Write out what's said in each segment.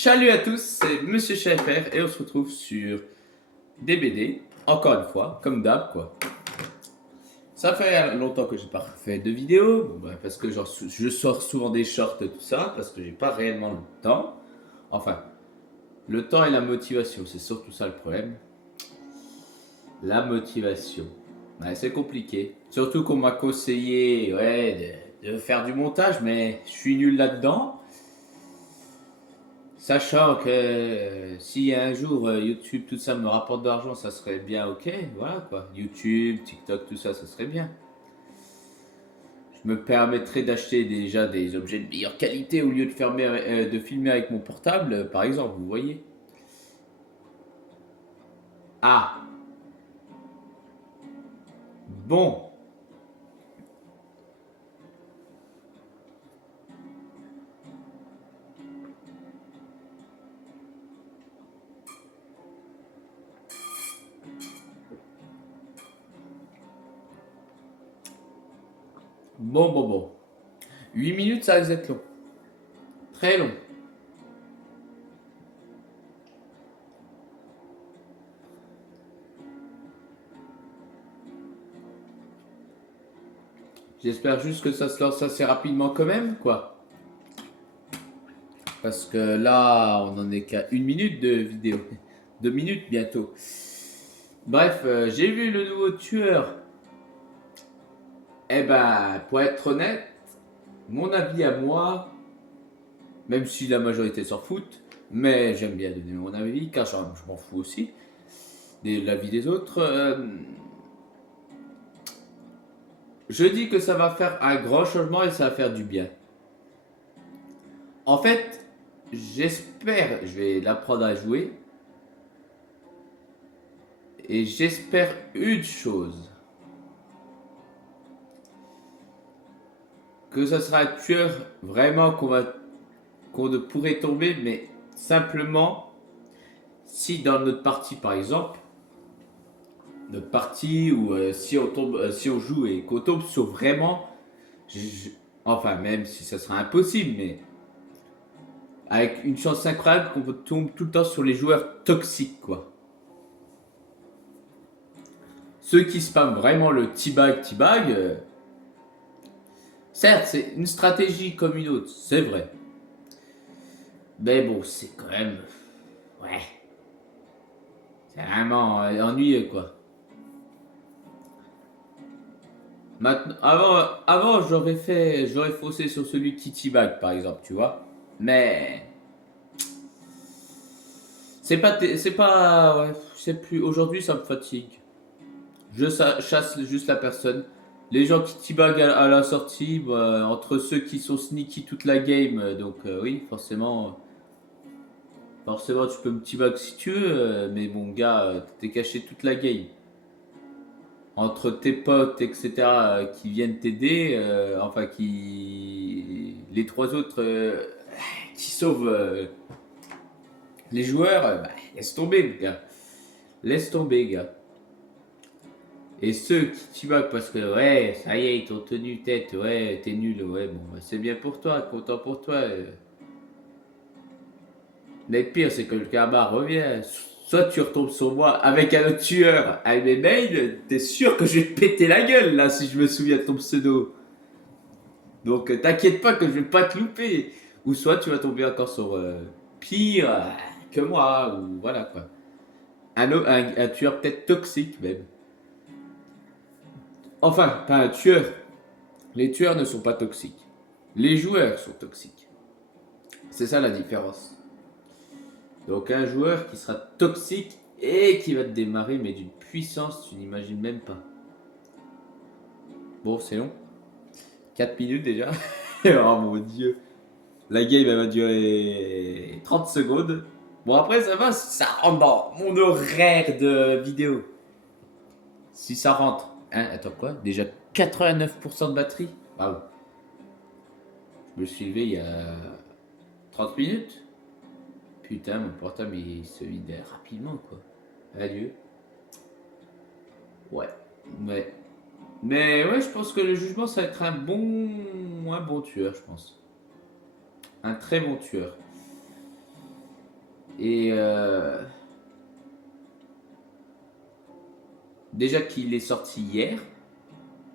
Salut à tous, c'est Monsieur ChatFR et on se retrouve sur DBD, encore une fois, comme d'hab quoi. Ça fait longtemps que j'ai pas fait de vidéo, parce que je sors souvent des shorts tout ça, parce que j'ai pas réellement le temps. Enfin, le temps et la motivation, c'est surtout ça le problème. La motivation. Ouais, c'est compliqué. Surtout qu'on m'a conseillé de faire du montage, mais je suis nul là-dedans. Sachant que si un jour YouTube, tout ça me rapporte de l'argent, ça serait bien, ok, voilà quoi. YouTube, TikTok, tout ça, ça serait bien. Je me permettrais d'acheter déjà des objets de meilleure qualité au lieu de filmer avec mon portable, par exemple, vous voyez. Ah, bon, bon. 8 minutes, ça risque d'être long. Très long. J'espère juste que ça se lance assez rapidement quand même, quoi. Parce que là, on en est qu'à 1 minute de vidéo. 2 minutes bientôt. Bref, j'ai vu le nouveau tueur. Eh ben, pour être honnête, mon avis à moi, même si la majorité s'en fout, mais j'aime bien donner mon avis, car je m'en fous aussi de l'avis des autres. Je dis que ça va faire un grand changement et ça va faire du bien. En fait, j'espère, je vais l'apprendre à jouer, et j'espère une chose, que ça sera un tueur vraiment qu'on ne pourrait tomber, mais simplement si dans notre partie par exemple, notre partie ou si on tombe, si on joue et qu'on tombe sur vraiment, enfin même si ça sera impossible, mais avec une chance incroyable qu'on tombe tout le temps sur les joueurs toxiques quoi. Ceux qui spamment vraiment le T-bag, certes c'est une stratégie comme une autre, c'est vrai. Mais bon, c'est quand même, ouais, c'est vraiment ennuyeux quoi. Maintenant, avant j'aurais faussé sur celui qui T-bag par exemple, tu vois. Mais ouais, c'est plus. Aujourd'hui, ça me fatigue. Chasse juste la personne. Les gens qui t-bag à la sortie, bah, entre ceux qui sont sneaky toute la game, donc oui, forcément tu peux me t-bag si tu veux, mais mon gars, t'es caché toute la game. Entre tes potes, etc., qui viennent t'aider, enfin les trois autres qui sauvent les joueurs, bah, laisse tomber, gars. Laisse tomber, gars. Et ceux qui tu vas parce que ouais, ça y est, ils t'ont tenu tête, ouais, t'es nul, ouais, bon, bah, c'est bien pour toi, content pour toi. Mais le pire, c'est que le karma revient. Soit tu retombes sur moi avec un autre tueur à mes mails, t'es sûr que je vais te péter la gueule là si je me souviens de ton pseudo. Donc t'inquiète pas que je vais pas te louper. Ou soit tu vas tomber encore sur pire que moi, ou voilà quoi. Un tueur peut-être toxique même. Enfin, pas un tueur. Les tueurs ne sont pas toxiques. Les joueurs sont toxiques. C'est ça la différence. Donc un joueur qui sera toxique et qui va te démarrer, mais d'une puissance, tu n'imagines même pas. Bon, c'est long. 4 minutes déjà. Oh mon dieu. La game, elle va durer 30 secondes. Bon, après, ça va, ça rentre dans mon horaire de vidéo. Si ça rentre. Hein, attends, quoi? Déjà 89% de batterie? Waouh. Je me suis levé il y a 30 minutes. Putain, mon portable il se vide rapidement quoi. Adieu. Ouais. Ouais. Mais ouais, je pense que le jugement ça va être un bon tueur, je pense. Un très bon tueur. Et déjà qu'il est sorti hier.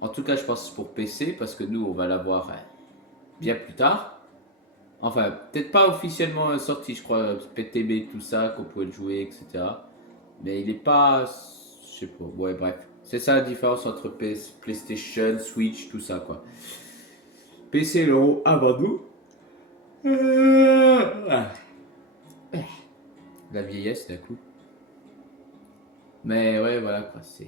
En tout cas, je pense pour PC, parce que nous, on va l'avoir bien plus tard. Enfin, peut-être pas officiellement sorti, je crois, PTB, tout ça, qu'on pouvait le jouer, etc. Mais il est pas... Je sais pas, ouais, bref. C'est ça la différence entre PlayStation, Switch, tout ça, quoi. PC, l'euro avant nous. La vieillesse, d'un coup. Mais ouais, voilà, quoi, c'est...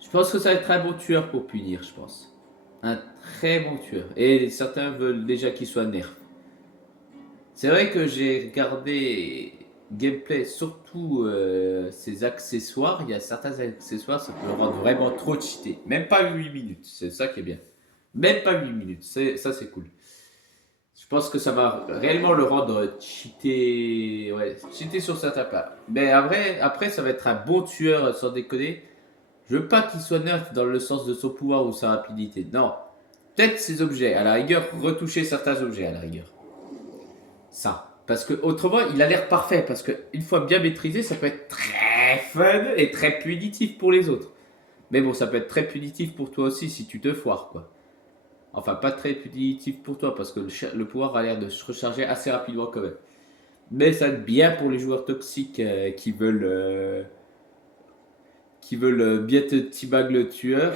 Je pense que ça va être un bon tueur pour punir, je pense. Un très bon tueur. Et certains veulent déjà qu'il soit nerf. C'est vrai que j'ai regardé gameplay, surtout ses accessoires. Il y a certains accessoires, ça peut le rendre vraiment trop cheaté. Même pas 8 minutes, c'est ça qui est bien. Même pas 8 minutes, ça c'est cool. Je pense que ça va réellement le rendre cheaté, ouais, cheaté sur certains pas. Mais après, ça va être un bon tueur sans déconner. Je veux pas qu'il soit nerf dans le sens de son pouvoir ou sa rapidité. Non. Peut-être ses objets. À la rigueur, retoucher certains objets à la rigueur. Ça. Parce que autrement, il a l'air parfait. Parce que une fois bien maîtrisé, ça peut être très fun et très punitif pour les autres. Mais bon, ça peut être très punitif pour toi aussi si tu te foires, quoi. Enfin, pas très punitif pour toi parce que le pouvoir a l'air de se recharger assez rapidement quand même. Mais ça va être bien pour les joueurs toxiques qui veulent bien te teabag le tueur.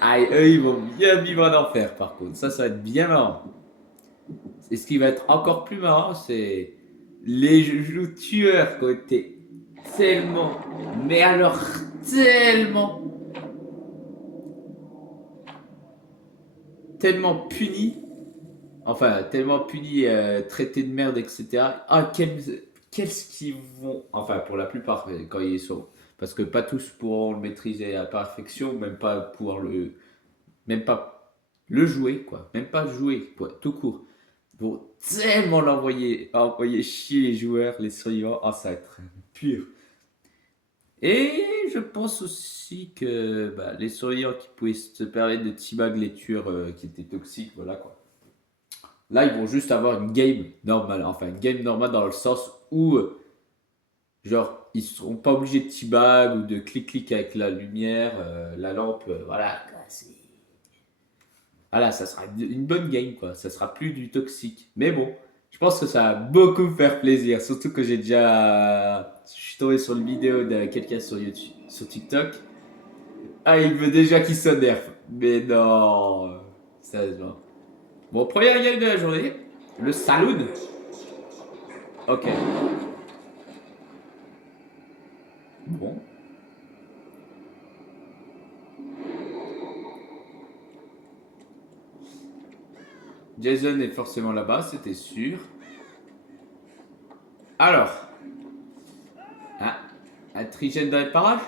Aïe, eux, ils vont bien vivre en enfer par contre. Ça va être bien marrant. Et ce qui va être encore plus marrant, c'est les joueurs tueurs qui ont été tellement, mais alors tellement punis. Enfin, tellement punis, traités de merde, etc. Ah, qu'est-ce qu'ils vont. Enfin, pour la plupart, quand ils sont. Parce que pas tous pourront le maîtriser à perfection, même pas pouvoir le. Même pas le jouer, quoi. Même pas jouer, quoi, tout court. Ils vont tellement envoyer chier les joueurs, les survivants. Ah, ça va être pur. Et je pense aussi que bah, les survivants qui pouvaient se permettre de teabag les tueurs qui étaient toxiques, voilà quoi. Là, ils vont juste avoir une game normale. Enfin, une game normale dans le sens où, genre, ils seront pas obligés de teabag ou de clic-clic avec la lumière, la lampe, voilà. Voilà, ça sera une bonne game, quoi. Ça sera plus du toxique. Mais bon, je pense que ça va beaucoup me faire plaisir. Surtout que j'ai déjà. Je suis tombé sur une vidéo de quelqu'un sur YouTube, sur TikTok. Ah, il veut déjà qu'il se nerf. Mais non. Sérieusement. Bon, première game de la journée. Le saloon. Ok. Bon. Jason est forcément là-bas, c'était sûr. Alors. Ah, un trigène dans les parages.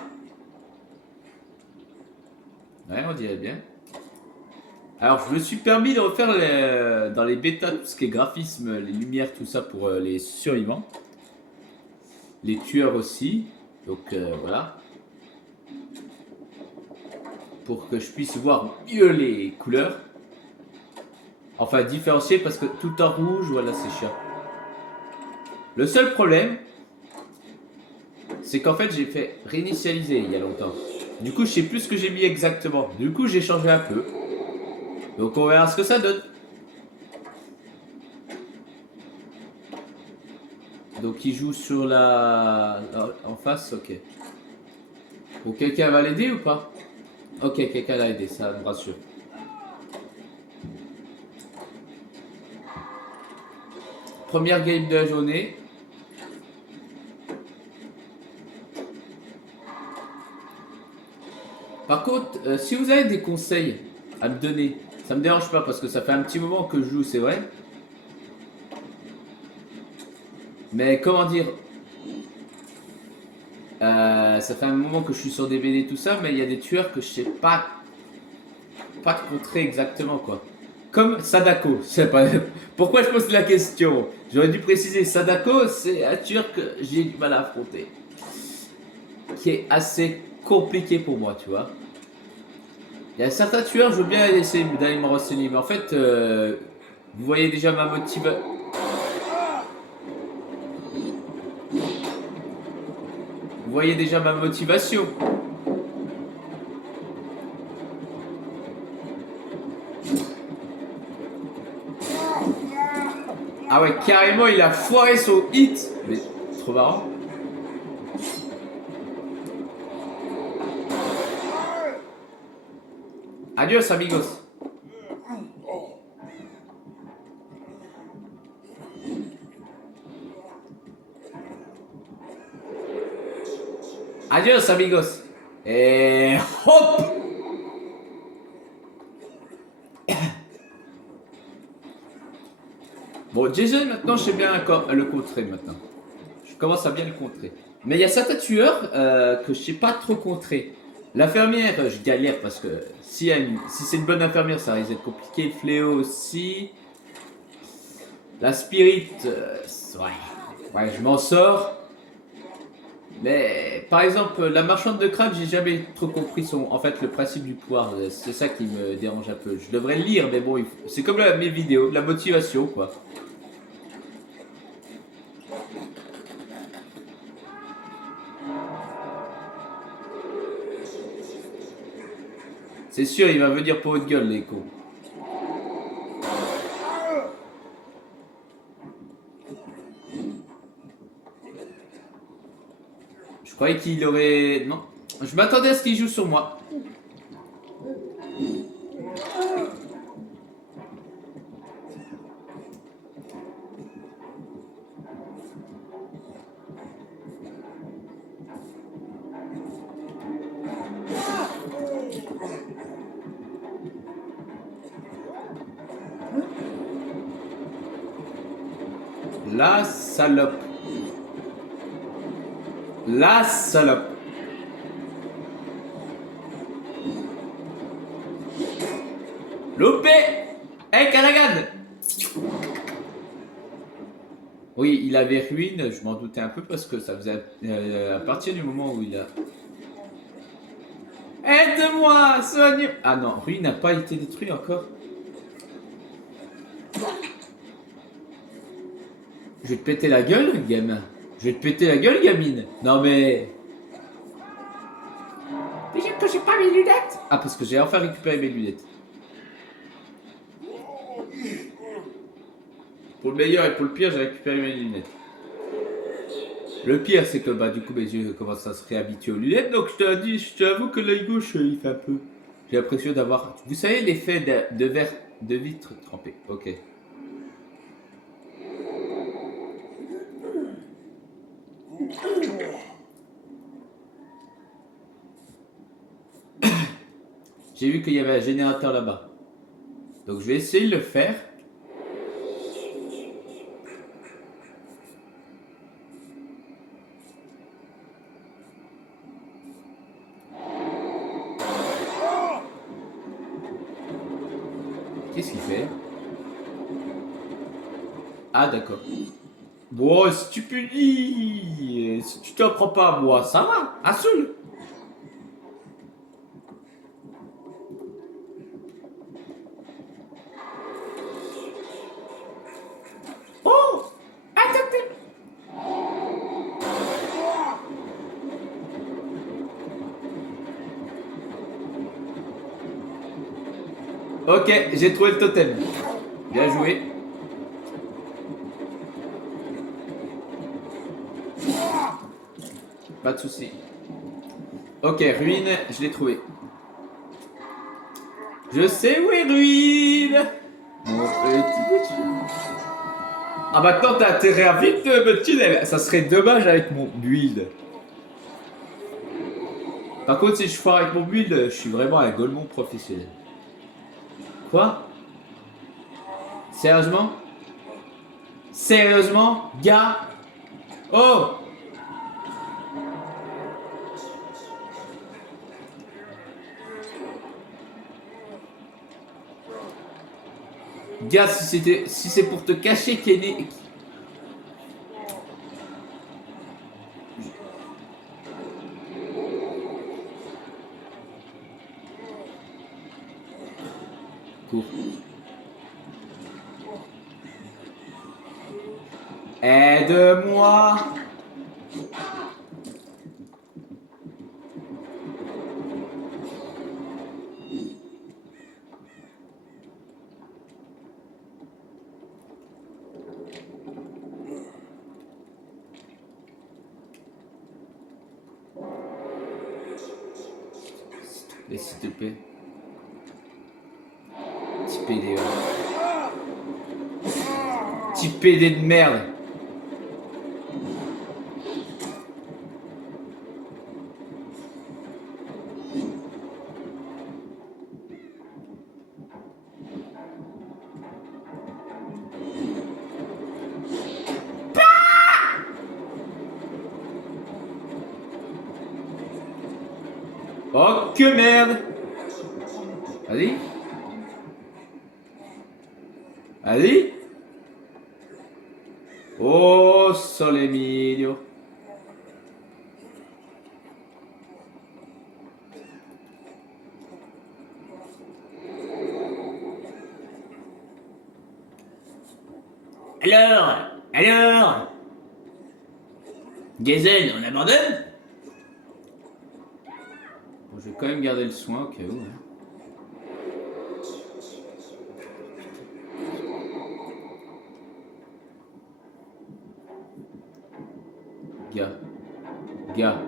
Ouais, on dirait bien. Alors, je me suis permis de refaire dans les bêtas tout ce qui est graphisme, les lumières, tout ça pour les survivants. Les tueurs aussi. Donc, voilà. Pour que je puisse voir mieux les couleurs. Enfin, différencier parce que tout en rouge, voilà, c'est chiant. Le seul problème, c'est qu'en fait, j'ai fait réinitialiser il y a longtemps. Du coup, je sais plus ce que j'ai mis exactement. Du coup, j'ai changé un peu. Donc, on verra ce que ça donne. Donc, il joue sur la... En face, ok. Bon, quelqu'un va l'aider ou pas? Ok, quelqu'un l'a aidé, ça me rassure. Première game de la journée. Par contre, si vous avez des conseils à me donner, ça me dérange pas parce que ça fait un petit moment que je joue, c'est vrai. Mais comment dire, ça fait un moment que je suis sur DVD tout ça, mais il y a des tueurs que je sais pas contrer exactement quoi. Comme Sadako, je sais pas. Pourquoi je pose la question? J'aurais dû préciser, Sadako, c'est un tueur que j'ai du mal à affronter. Qui est assez compliqué pour moi, tu vois. Il y a certains tueurs, je veux bien essayer d'aller me renseigner, mais en fait, vous voyez déjà ma motivation. voyez déjà ma motivation. Ah ouais, carrément, il a foiré son hit. Mais trop marrant. Adios, amigos. Adios, amigos. Et hop. Bon, Jason, maintenant, je sais bien le contrer maintenant. Je commence à bien le contrer. Mais il y a certains tueurs que je sais pas trop contrer. L'infirmière, je galère parce que si c'est une bonne infirmière, ça risque d'être compliqué. Le fléau aussi. La spirit, ouais, je m'en sors. Mais par exemple, la marchande de crâne, j'ai jamais trop compris en fait, le principe du pouvoir. C'est ça qui me dérange un peu. Je devrais le lire, mais bon, c'est comme mes vidéos, la motivation, quoi. C'est sûr, il va venir pour votre gueule, les cons. Je croyais qu'il aurait... Non. Je m'attendais à ce qu'il joue sur moi. La salope. La salope. Loupé. Hey, Callaghan. Oui, il avait ruine, je m'en doutais un peu parce que ça faisait à partir du moment où il a... Aide-moi, soigne... Ah non, ruine n'a pas été détruit encore. Je vais te péter la gueule, gamin. Je vais te péter la gueule, gamine. Non mais... Déjà que j'ai pas mes lunettes. Ah, parce que j'ai enfin récupéré mes lunettes. Pour le meilleur et pour le pire, j'ai récupéré mes lunettes. Le pire, c'est que bah du coup mes yeux commencent à se réhabituer aux lunettes, donc je t'avoue que l'œil gauche il fait un peu. J'ai l'impression d'avoir. Vous savez l'effet de verre de vitre trempée. Ok. J'ai vu qu'il y avait un générateur là-bas. Donc je vais essayer de le faire. Qu'est-ce qu'il fait? Ah d'accord. Bon, si tu punis, si tu t'en prends pas à moi, ça va. Un seul. Oh, attendez. Ok, j'ai trouvé le totem. Bien joué. Pas de soucis. Ok, ruine, je l'ai trouvé. Je sais où est ruine. Mon petit petit. Ah maintenant t'as intérêt à vite me tuer. Ça serait dommage avec mon build. Par contre si je foire avec mon build, je suis vraiment un golemon professionnel. Quoi? Sérieusement? Sérieusement? Gars? Oh! Gars, si c'est pour te cacher Kenny... Cours. Aide-moi! Et s'il te plaît. Petit PD, ouais. Petit PD de merde. Oh que merde. Vas-y. Vas-y. Oh sole mio. Alors Gazelle, on abandonne? Bon, je vais quand même garder le soin au cas où. Hein. Gars.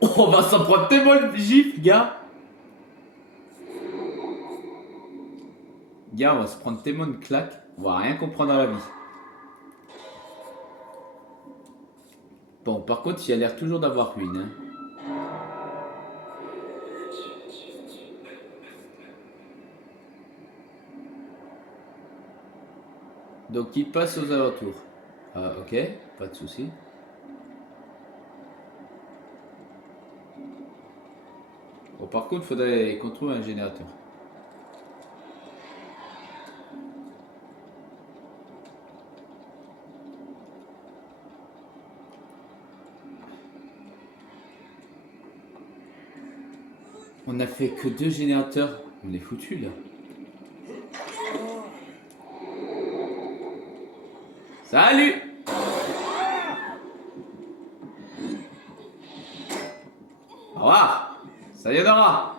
Oh, on va s'en prendre tellement de gifs, gars. Gars, on va se prendre tellement de claques, on va rien comprendre à la vie. Bon, par contre, il a l'air toujours d'avoir ruine. Hein. Donc, il passe aux alentours. Ah, ok, pas de souci. Bon, par contre, il faudrait qu'on trouve un générateur. On a fait que 2 générateurs. On est foutu là. Salut! Au revoir! Sayonara!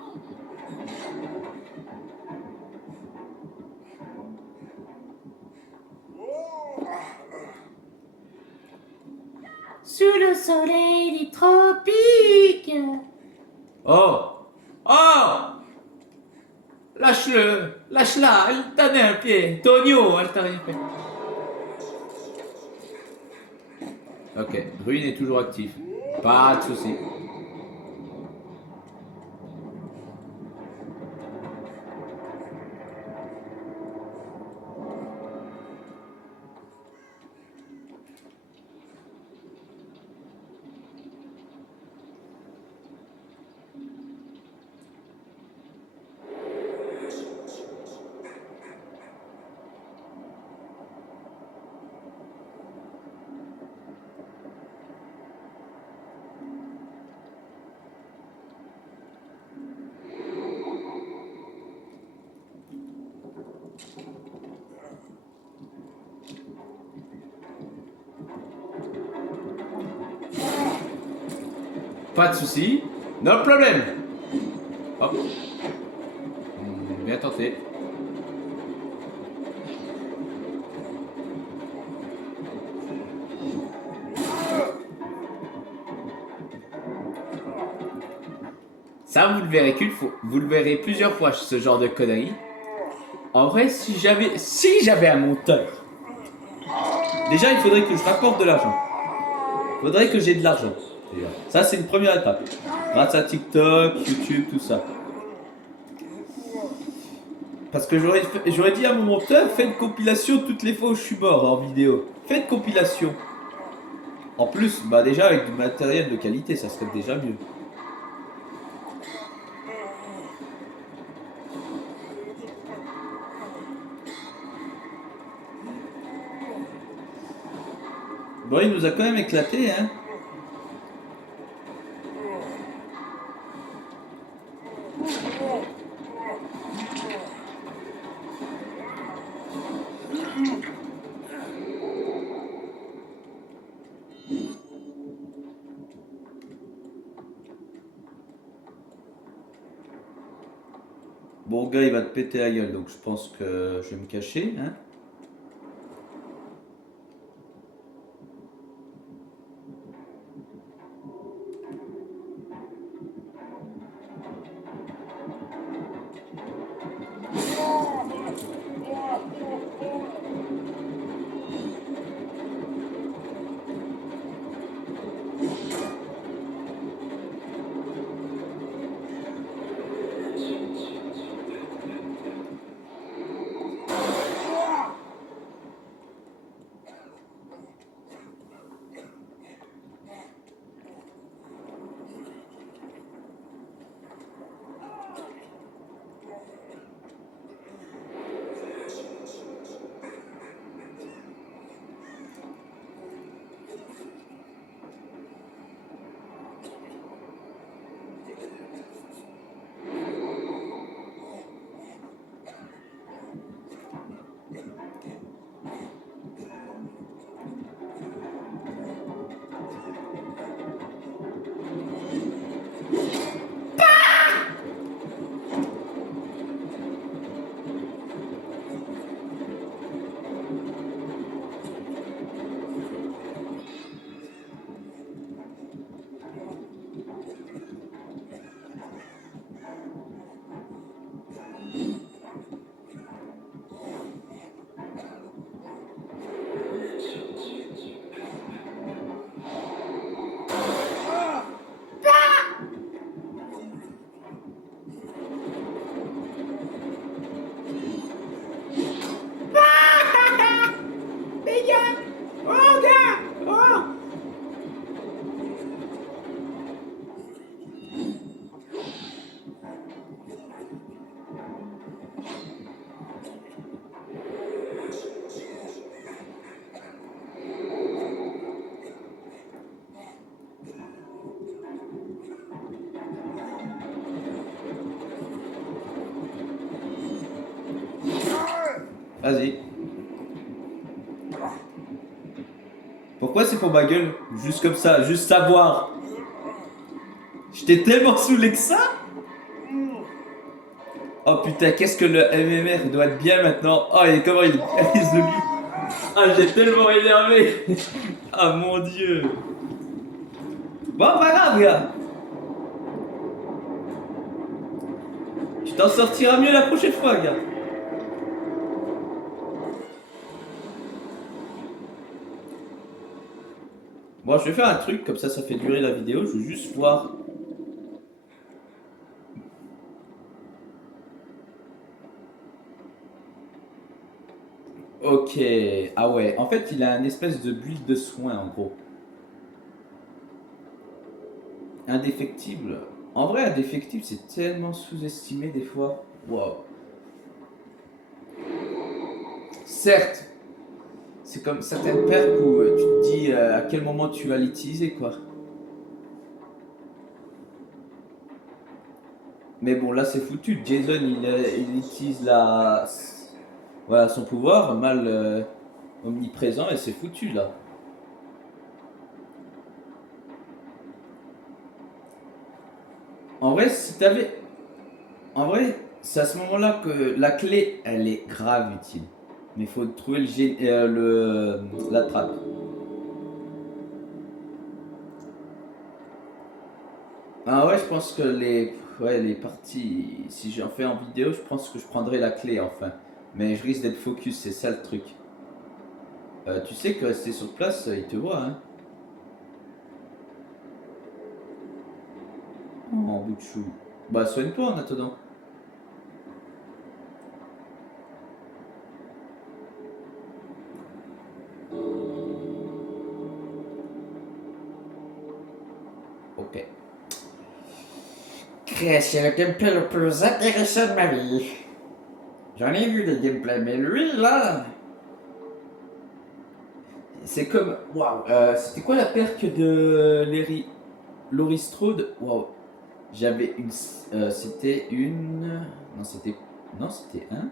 Sous le soleil des tropiques. Oh! Oh! Lâche-le! Lâche-la! Elle t'a donné un pied! Tonio! Elle t'a rien fait. Ok, ruine est toujours actif. Pas de soucis. Pas de soucis. No problème. Hop. Bien tenté. Ça, vous le verrez qu'une fois. Vous le verrez plusieurs fois, ce genre de conneries. En vrai, si j'avais un monteur, déjà, il faudrait que je rapporte de l'argent. Il faudrait que j'ai de l'argent. Déjà. Ça, c'est une première étape. Grâce à TikTok, YouTube, tout ça. Parce que j'aurais dit à mon monteur, fais une compilation toutes les fois où je suis mort en vidéo. Fais une compilation. En plus, bah déjà avec du matériel de qualité, ça serait déjà mieux. Bon, il nous a quand même éclaté, hein. Bon, gars, il va te péter la gueule, donc je pense que je vais me cacher, hein. Vas-y. Pourquoi c'est pour ma gueule? Juste comme ça, juste savoir. J'étais tellement saoulé que ça. Oh putain, qu'est-ce que le MMR doit être bien maintenant. Oh, et comment il est résolu. Ah, j'ai tellement énervé. Ah mon dieu. Bon, pas grave, gars. Tu t'en sortiras mieux la prochaine fois, gars. Bon, je vais faire un truc, comme ça fait durer la vidéo. Je veux juste voir. Ok, ah ouais, en fait il a une espèce de build de soin en gros. Indéfectible. En vrai, indéfectible c'est tellement sous-estimé des fois. Wow. Certes, c'est comme certaines perks où tu te dis à quel moment tu vas l'utiliser quoi. Mais bon là c'est foutu, Jason il utilise voilà, son pouvoir mal omniprésent et c'est foutu là. En vrai, si t'avais. En vrai, c'est à ce moment-là que la clé, elle est grave utile. Mais il faut trouver la trappe. Ah ouais, je pense que les parties, si j'en fais en vidéo, je pense que je prendrai la clé enfin. Mais je risque d'être focus, c'est ça le truc. Tu sais que rester sur place, il te voit, hein. Oh, en bout de chou. Bah, soigne-toi en attendant. Ok. C'est le gameplay le plus intéressant de ma vie. J'en ai vu des gameplays, mais lui, là... C'est comme. Waouh! C'était quoi la perque de Laurie Strode? Waouh! J'avais une. C'était une. Non, c'était. Non, c'était un.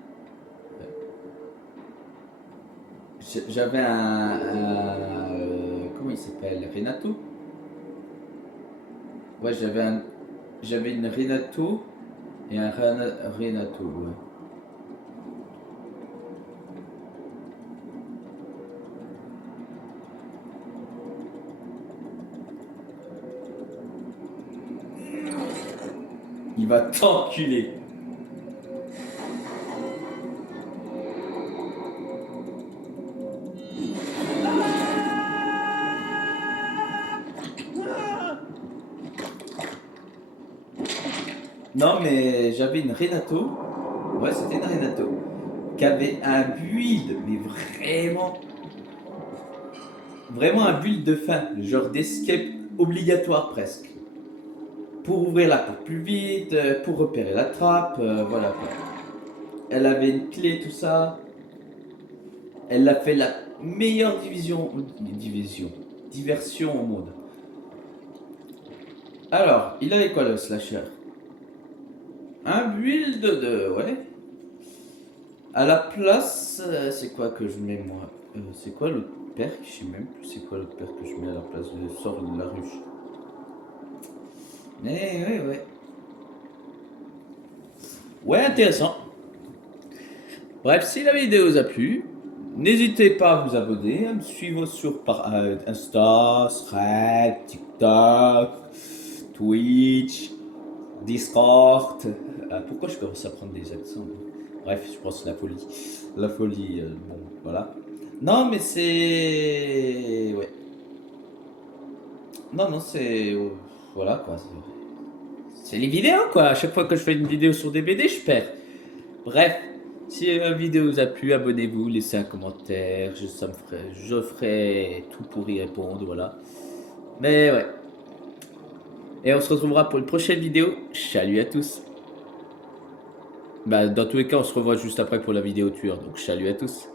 J'avais comment il s'appelle? Renato? Ouais, j'avais une Renato et un Renato, ouais. Il va t'enculer. Non, mais j'avais une Renato. Ouais, c'était une Renato. Qui avait un build, mais vraiment. Vraiment un build de fin. Genre d'escape obligatoire presque. Pour ouvrir la porte plus vite, pour repérer la trappe, voilà quoi. Elle avait une clé, tout ça. Elle a fait la meilleure diversion au monde. Alors, il avait quoi le slasher? Un build de. Ouais. À la place, c'est quoi que je mets moi? C'est quoi l'autre perk? Je sais même plus c'est quoi l'autre perk que je mets à la place de sort de la ruche. Mais ouais. Ouais, intéressant. Bref, si la vidéo vous a plu, n'hésitez pas à vous abonner, à me suivre sur Insta, Thread, TikTok, Twitch, Discord. Pourquoi je commence à prendre des accents? Bref, je pense que la folie. La folie, bon, voilà. Non, mais c'est. Ouais. Non, c'est. Voilà quoi. C'est les vidéos quoi. À chaque fois que je fais une vidéo sur des BD, je perds. Bref, si la vidéo vous a plu, abonnez-vous, laissez un commentaire. Je ferai tout pour y répondre, voilà. Mais ouais. Et on se retrouvera pour une prochaine vidéo. Salut à tous. Bah, dans tous les cas, on se revoit juste après pour la vidéo tueur. Donc, salut à tous.